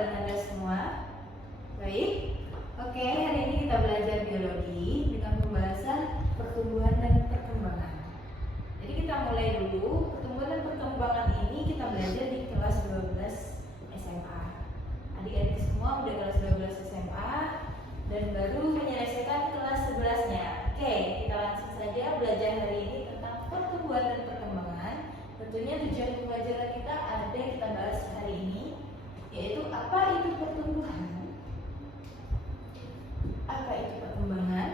bareng Anda semua? Baik. Oke, hari ini kita belajar biologi dengan pembahasan pertumbuhan dan perkembangan. Jadi kita mulai dulu. Pertumbuhan dan perkembangan ini kita belajar di kelas 12 SMA. Adik-adik semua udah kelas 12 SMA dan baru menyelesaikan kelas 11-nya. Oke, kita langsung saja belajar hari ini tentang pertumbuhan dan perkembangan. Tentunya tujuan pembelajaran kita ada yang kita bahas hari ini, yaitu apa itu pertumbuhan, apa itu perkembangan,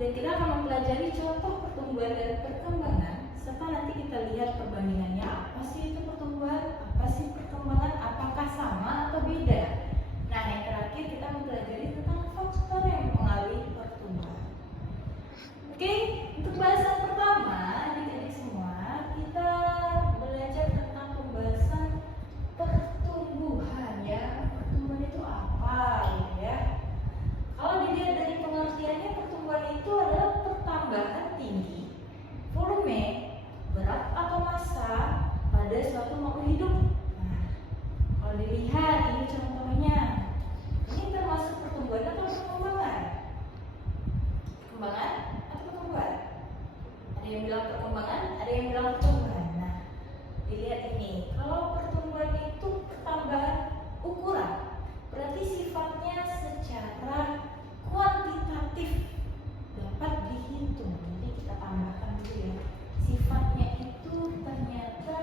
dan kita akan mempelajari contoh pertumbuhan dan perkembangan, serta nanti kita lihat perbandingannya, apa sih itu pertumbuhan, apa sih perkembangan, apakah sama atau beda. Nah, yang terakhir kita mempelajari tentang faktor yang mempengaruhi pertumbuhan. Oke, untuk bahasan pertama, adik-adik semua, kita belajar tentang pembahasan pertumbuhan ya. Pertumbuhan itu apa gitu ya? Kalau dilihat dari pengertiannya, pertumbuhan itu adalah pertambahan tinggi, volume, berat atau massa pada suatu makhluk hidup. Nah, kalau dilihat ini contohnya, ini termasuk pertumbuhan atau perkembangan? Perkembangan atau pertumbuhan? Ada yang bilang perkembangan, ada yang bilang pertumbuhan. Nah, dilihat ini, kalau pertumbuhan itu pertambahan ukuran, berarti sifatnya secara kuantitatif dapat dihitung. Jadi kita tambahkan dulu ya, sifatnya itu ternyata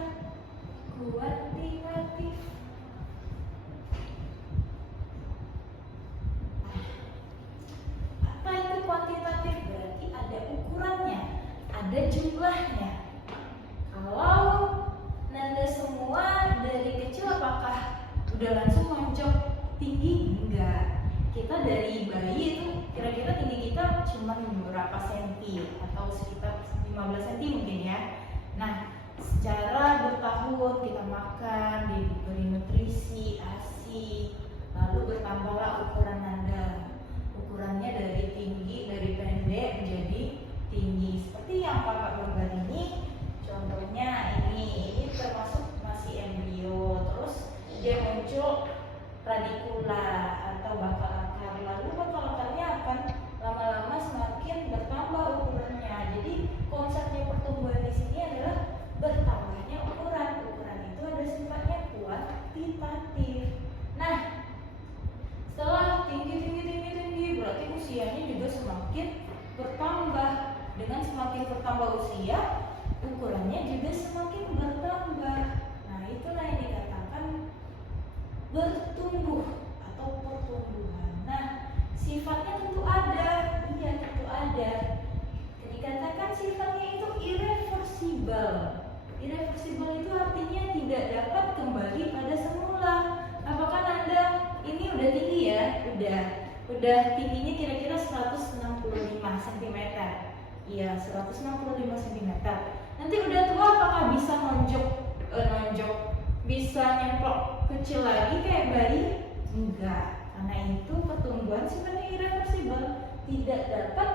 kuantitatif. Apa itu kuantitatif? Berarti ada ukurannya, ada jumlahnya. Kalau Nanda semua dari kecil apakah udah langsung lonjok tinggi? Enggak. Kita dari bayi itu kira-kira tinggi kita cuma berapa senti atau sekitar 15 senti mungkin ya. Nah, secara bertahun kita makan, diberi nutrisi, ASI, lalu bertambahlah ukuran Nanda. Ukurannya dari tinggi, dari pendek menjadi tinggi. Seperti yang kakak gambar ini, contohnya ini termasuk masih embrio. Terus dia muncul radikula atau bakal akar. Lalu bakal akarnya akan lama-lama semakin bertambah ukurannya. Jadi konsepnya pertumbuhan di sini adalah bertambahnya ukuran. Ukuran itu ada sifatnya kuantitatif. Nah, setelah tinggi, berarti usianya juga semakin bertambah. Dengan semakin bertambah usia, ukurannya juga semakin bertambah. Nah, itulah yang dikatakan bertumbuh atau pertumbuhan. Nah, sifatnya tentu ada. Iya, tentu ada. Dikatakan sifatnya itu irreversible. Irreversible itu artinya tidak dapat kembali pada semula. Apakah Anda ini udah tinggi ya? Udah tingginya kira-kira 165 cm. Iya, 165 cm. Nanti udah tua apakah bisa nonjok, bisa nyemplok kecil lagi kayak bayi? Enggak, karena itu pertumbuhan sifatnya irreversible, tidak dapat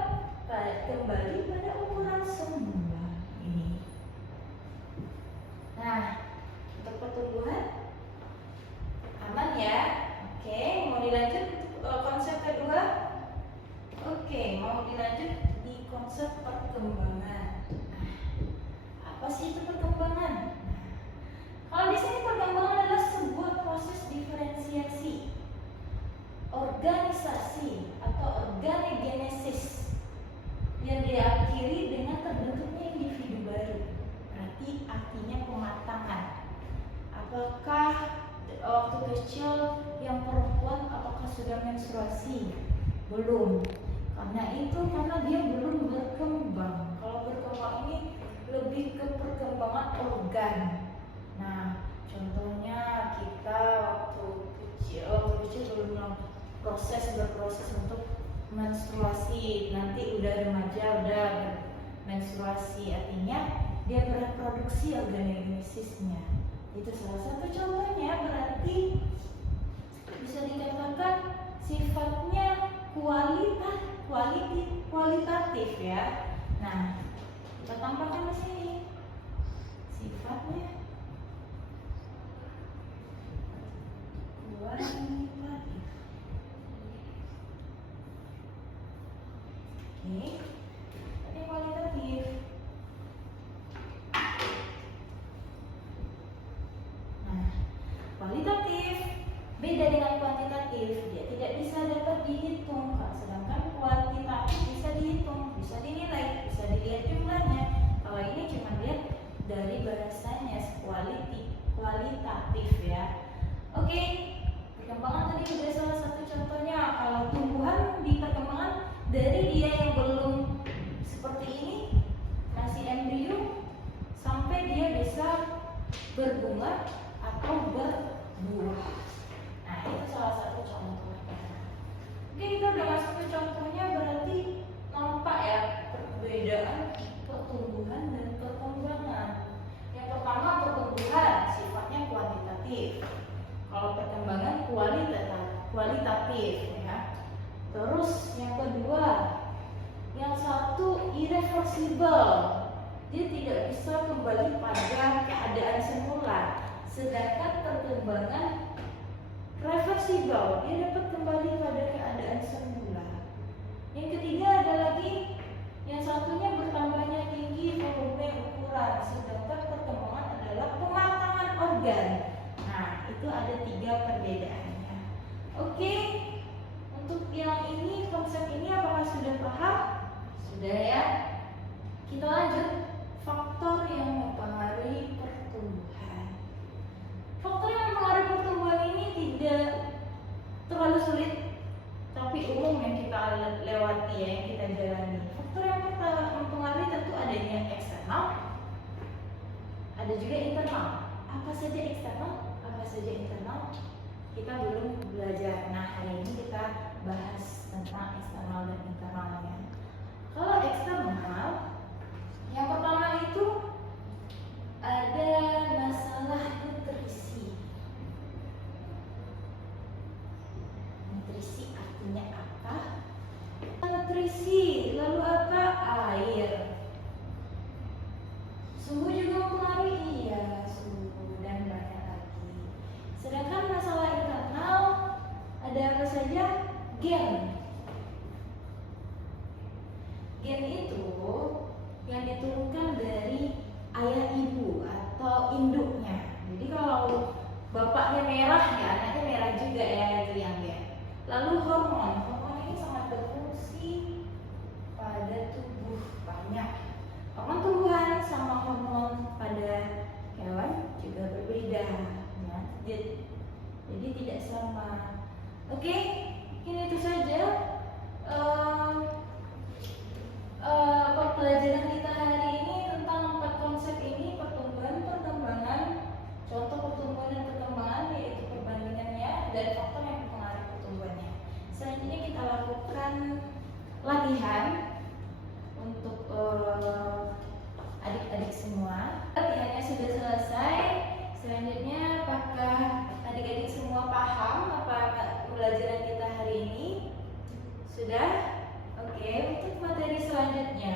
kembali pada ukuran semula ini. Nah, untuk pertumbuhan aman ya? Oke, mau dilanjut konsep kedua? Oke, mau dilanjut di konsep perkembangan. Nah, apa sih itu perkembangan? Kalau di sini perkembangan adalah sebuah proses diferensiasi, organisasi atau organogenesis yang diakhiri dengan terbentuknya individu baru. Berarti artinya pematangan. Apakah waktu kecil yang perempuan apakah sudah menstruasi? Belum. Karena dia belum berkembang. Kalau berkembang ini lebih ke perkembangan organ. Nah, contohnya kita waktu kecil belum berproses untuk menstruasi. Nanti udah remaja udah menstruasi, artinya dia bereproduksi organogenesisnya. Itu salah satu contohnya. Berarti bisa dikatakan sifatnya kualitatif ya. Nah, kita tambahkan di sini sifatnya kuantitatif. Oke, ini kualitatif. Nah, kualitatif beda dengan kuantitatif, dia tidak bisa dapat dihitung, sedangkan kuantitatif bisa dihitung, bisa dinilai, bisa dilihat jumlahnya. Kalau ini cuma lihat dari bahasanya, kualitatif ya. Oke, perkembangan tadi sudah salah satu contohnya. Kalau tumbuhan di perkembangan dari dia yang belum seperti ini, masih embrio, sampai dia bisa berbunga atau berbuah. Nah, itu salah satu contohnya. Oke, kita udah masuk ke contohnya, berarti nampak ya perbedaan pertumbuhan dan perkembangan. Yang pertama, pertumbuhan sifatnya kuantitatif. Kalau perkembangan kualitatif ya. Terus yang kedua, yang satu irreversible. Dia tidak bisa kembali pada keadaan semula. Sedangkan perkembangan reversible, dia dapat kembali pada keadaan semula. Yang ketiga ada lagi, yang satunya bertambahnya tinggi volume ukuran, sedangkan perkembangan adalah pematangan organ. Nah, itu ada 3 perbedaannya. Oke, untuk yang ini, konsep ini apakah sudah paham? Sudah ya. Kita lanjut, faktor yang mempengaruhi pertumbuhan. Faktor yang mempengaruhi pertumbuhan ini tidak terlalu sulit, tapi umum yang kita lewati ya, yang kita jalani. Faktor yang mempengaruhi tentu adanya eksternal, ada juga internal. Apa saja eksternal, apa saja internal, kita belum belajar. Nah, hari ini kita bahas tentang eksternal dan internalnya. Kalau eksternal, yang pertama itu ada masalah nutrisi. Nutrisi artinya apa? Nutrisi, lalu apa? Air. Suhu juga mempengaruhi, iya, suhu dan banyak lagi. Sedangkan masalah internal ada apa saja? Gen. Gen itu yang diturunkan dari ayah ibu atau induknya. Jadi kalau bapaknya merah ya anaknya merah juga ya, itu yang gen. Lalu hormon. Hormon ini sangat berfungsi pada tubuh, banyak. Hormon tumbuhan sama hormon pada hewan juga berbeda ya. Jadi tidak sama. Oke, ini itu saja pembelajaran kita hari ini tentang 4 konsep ini: pertumbuhan, perkembangan, contoh pertumbuhan dan perkembangan, yaitu perbandingannya dan faktor yang mempengaruhi pertumbuhannya. Selanjutnya kita lakukan latihan untuk adik-adik semua. Latihannya sudah selesai. Selanjutnya apakah adik-adik semua paham apa pembelajaran kita hari ini? Sudah? Oke, untuk materi selanjutnya